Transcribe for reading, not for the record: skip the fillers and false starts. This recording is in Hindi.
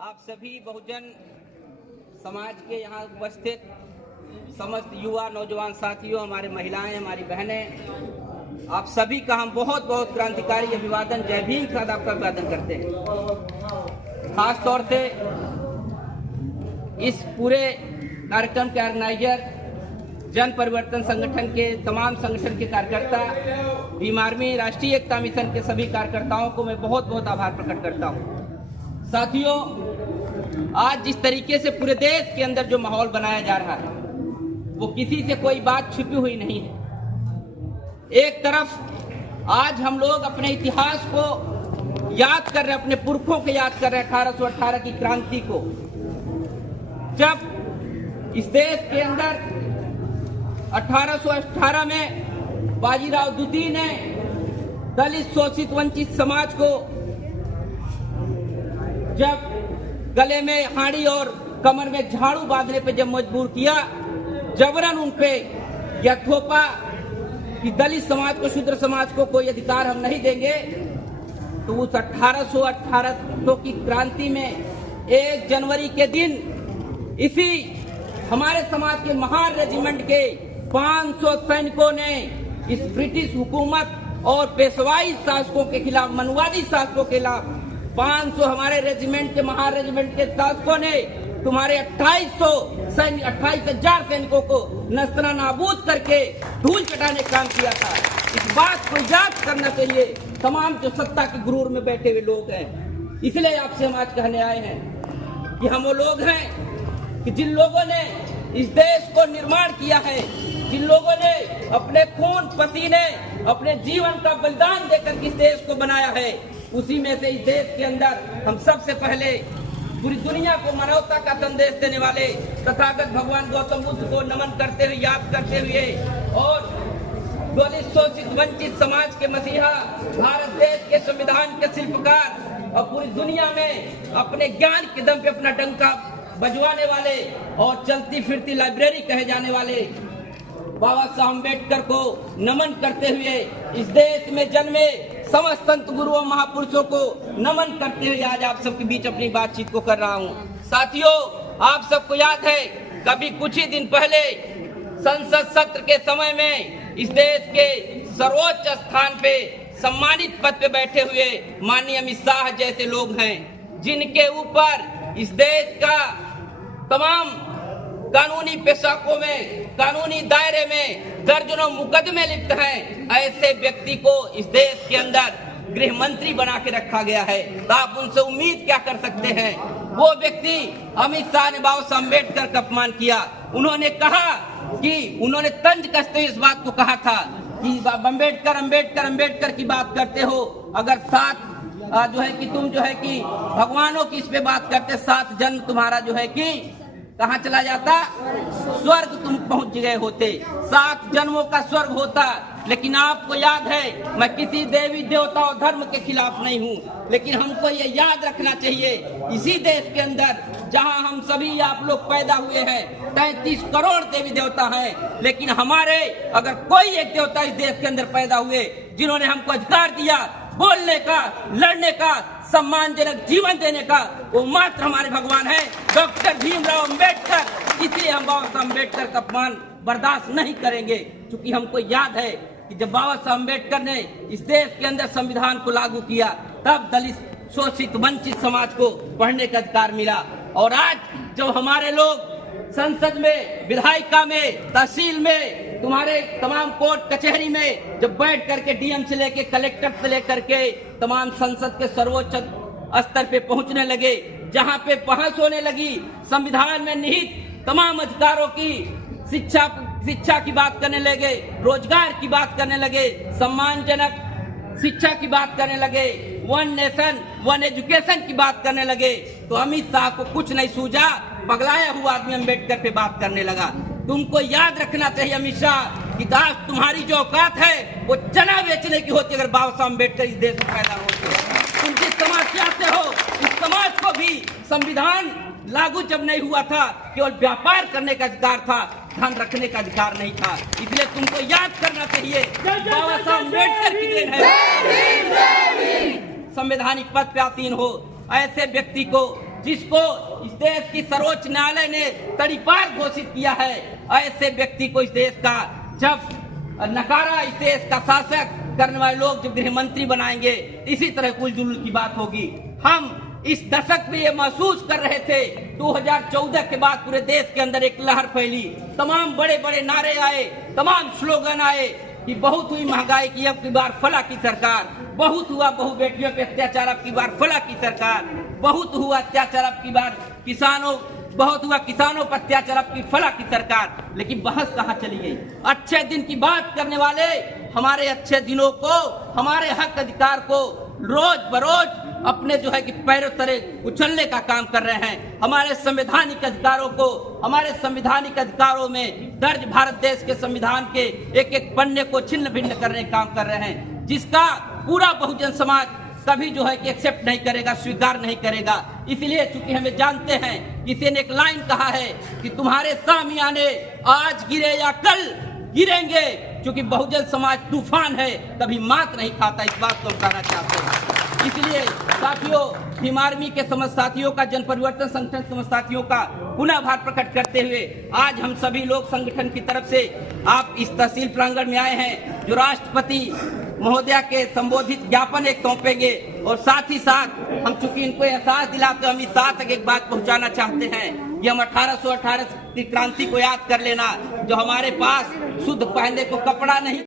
आप सभी बहुजन समाज के यहाँ उपस्थित समस्त युवा नौजवान साथियों, हमारे महिलाएं, हमारी बहनें, आप सभी का हम बहुत बहुत क्रांतिकारी अभिवादन, जय भीम के साथ आपका अभिवादन करते हैं। खास तौर से इस पूरे कार्यक्रम के ऑर्गेनाइजर, जन परिवर्तन संगठन के तमाम संगठन के कार्यकर्ता, भीम आर्मी, राष्ट्रीय एकता मिशन के सभी कार्यकर्ताओं को मैं बहुत बहुत आभार प्रकट करता हूँ। साथियों, आज जिस तरीके से पूरे देश के अंदर जो माहौल बनाया जा रहा है, वो किसी से कोई बात छिपी हुई नहीं है। एक तरफ आज हम लोग अपने इतिहास को याद कर रहे हैं, अपने पुरखों को याद कर रहे हैं, 1818 की क्रांति को, जब इस देश के अंदर 1818 में बाजीराव द्वितीय ने दलित, शोषित, वंचित समाज को जब गले में हाड़ी और कमर में झाड़ू बांधने पे जब मजबूर किया, जबरन उन पे यह थोपा कि दलित समाज को, शूद्र समाज को कोई अधिकार हम नहीं देंगे, तो उस 1818 की क्रांति में 1 जनवरी के दिन इसी हमारे समाज के महान रेजिमेंट के 500 सैनिकों ने इस ब्रिटिश हुकूमत और पेशवाई शासकों के खिलाफ, मनुवादी शासकों के खिलाफ 500 हमारे रेजिमेंट के, महान रेजिमेंट के शासकों ने तुम्हारे 28,000 सैनिकों को नस्तना नाबूद करके धूल चटाने काम किया था। इस बात को याद करना चाहिए तमाम जो सत्ता के गुरूर में बैठे हुए लोग हैं। इसलिए आपसे हम आज कहने आए हैं कि हम वो लोग हैं कि जिन लोगों ने इस देश को निर्माण किया है, जिन लोगों ने अपने खून पसीने, अपने जीवन का बलिदान देकर इस देश को बनाया है, उसी में से इस देश के अंदर हम सबसे पहले पूरी दुनिया को मानवता का संदेश देने वाले तथागत भगवान गौतम बुद्ध को नमन करते हुए, याद करते हुए, और दलित, शोषित, वंचित समाज के मसीहा, भारत देश के संविधान के शिल्पकार और पूरी दुनिया में अपने ज्ञान के दम पे अपना डंका बजवाने वाले और चलती फिरती लाइब्रेरी कहे जाने वाले बाबा साहब अम्बेडकर को नमन करते हुए, इस देश में जन्मे समस्त संत गुरुओं, महापुरुषों को नमन करते हुए आज आप सबके बीच अपनी बातचीत को कर रहा हूँ। साथियों, आप सबको याद है, कभी कुछ ही दिन पहले संसद सत्र के समय में इस देश के सर्वोच्च स्थान पे, सम्मानित पद पे बैठे हुए माननीय अमित शाह जैसे लोग हैं, जिनके ऊपर इस देश का तमाम कानूनी पेशाकों में, कानूनी दायरे में दर्जनों मुकदमे लिप्त हैं, ऐसे व्यक्ति को इस देश के अंदर गृह मंत्री बना के रखा गया है। तो आप उनसे उम्मीद क्या कर सकते हैं? वो व्यक्ति अमित शाह ने बाबा साहब अम्बेडकर का अपमान किया। उन्होंने कहा कि उन्होंने तंज कसते हुए इस बात को कहा था कि अम्बेडकर अम्बेडकर अम्बेडकर की बात करते हो, अगर 7 जो है कि तुम जो है कि भगवानों की इस पे बात करते, 7 जन्म तुम्हारा जो है कि कहाँ चला जाता, स्वर्ग तुम पहुंच गए होते, 7 जन्मों का स्वर्ग होता। लेकिन आपको याद है, मैं किसी देवी देवता और धर्म के खिलाफ नहीं हूँ, लेकिन हमको ये याद रखना चाहिए, इसी देश के अंदर जहाँ हम सभी आप लोग पैदा हुए हैं, 33 करोड़ देवी देवता हैं, लेकिन हमारे अगर कोई एक देवता इस देश के अंदर पैदा हुए जिन्होंने हमको अधिकार दिया बोलने का, लड़ने का, सम्मानजनक जीवन देने का, वो मात्र हमारे भगवान है, डॉक्टर भीमराव अम्बेडकर। इसलिए हम बाबा साहब अम्बेडकर का अपमान बर्दाश्त नहीं करेंगे, क्योंकि हमको याद है कि जब बाबा साहब अम्बेडकर ने इस देश के अंदर संविधान को लागू किया, तब दलित, शोषित, वंचित समाज को पढ़ने का अधिकार मिला। और आज जब हमारे लोग संसद में, विधायिका में, तहसील में, तुम्हारे तमाम कोर्ट कचहरी में जब बैठ करके डीएम से लेके, कलेक्टर से लेकर के तमाम संसद के सर्वोच्च स्तर पे पहुंचने लगे, जहां पे बहस होने लगी संविधान में निहित तमाम अधिकारों की, शिक्षा की बात करने लगे, रोजगार की बात करने लगे, सम्मानजनक शिक्षा की बात करने लगे, 1 नेशन 1 एजुकेशन की बात करने लगे, तो अमित शाह को कुछ नहीं सूझा, पगलाया हुआ आदमी अम्बेडकर पे बात करने लगा। तुमको याद रखना चाहिए अमित शाह कि आज तुम्हारी जो औकात है वो चना बेचने की होती, अगर बाबा साहब अम्बेडकर इस देश में पैदा होते। तुम जिस समाज से आते हो, इस समाज को भी संविधान लागू जब नहीं हुआ था, केवल व्यापार करने का अधिकार था, धन रखने का अधिकार नहीं था। इसलिए तुमको याद करना चाहिए बाबा साहब अम्बेडकर की देन है संवैधानिक पद पे आसीन हो, ऐसे व्यक्ति को जिसको इस देश की सर्वोच्च न्यायालय ने तड़ीपार घोषित किया है, ऐसे व्यक्ति को इस देश का जब नकारा, इस देश का शासक करने वाले लोग जब गृह मंत्री बनाएंगे, इसी तरह कुल जुलूल की बात होगी। हम इस दशक में ये महसूस कर रहे थे, 2014 के बाद पूरे देश के अंदर एक लहर फैली, तमाम बड़े बड़े नारे आए, तमाम स्लोगन आए कि बहुत हुई महंगाई की अब की बार फला की सरकार, बहुत हुआ बहु बेटियों पे अत्याचार अब की बार फला की सरकार, बहुत हुआ अत्याचार अब की बार किसानों, बहुत हुआ किसानों पर अत्याचार अब की फला की सरकार। लेकिन बहस कहाँ चली गई? अच्छे दिन की बात करने वाले हमारे अच्छे दिनों को, हमारे हक अधिकार को रोज बरोज अपने जो है कि पैरों तले उछलने का काम कर रहे हैं। हमारे संवैधानिक अधिकारों को, हमारे संवैधानिक अधिकारों में दर्ज भारत देश के संविधान के एक एक पन्ने को छिन्न भिन्न करने का काम कर रहे हैं, जिसका पूरा बहुजन समाज कभी जो है कि एक्सेप्ट नहीं करेगा, स्वीकार नहीं करेगा। इसलिए चूंकि हमें जानते हैं, किसी ने एक लाइन कहा है कि तुम्हारे सामियाने आज गिरे या कल गिरेंगे, क्योंकि बहुजन समाज तूफान है, कभी मात नहीं खाता। इस बात को बताना चाहते हैं। इसलिए साथियों, भीम आर्मी के समस्त साथियों का, जन परिवर्तन संगठन समस्त साथियों का पुनः आभार प्रकट करते हुए आज हम सभी लोग संगठन की तरफ से आप इस तहसील प्रांगण में आए हैं, जो राष्ट्रपति महोदया के संबोधित ज्ञापन एक सौंपेंगे, और साथ ही साथ हम चूंकि इनको एहसास दिलाते, हम इस साथ तक एक बात पहुंचाना चाहते हैं कि हम 1818 की क्रांति को याद कर लेना, जो हमारे पास शुद्ध पहनने को कपड़ा नहीं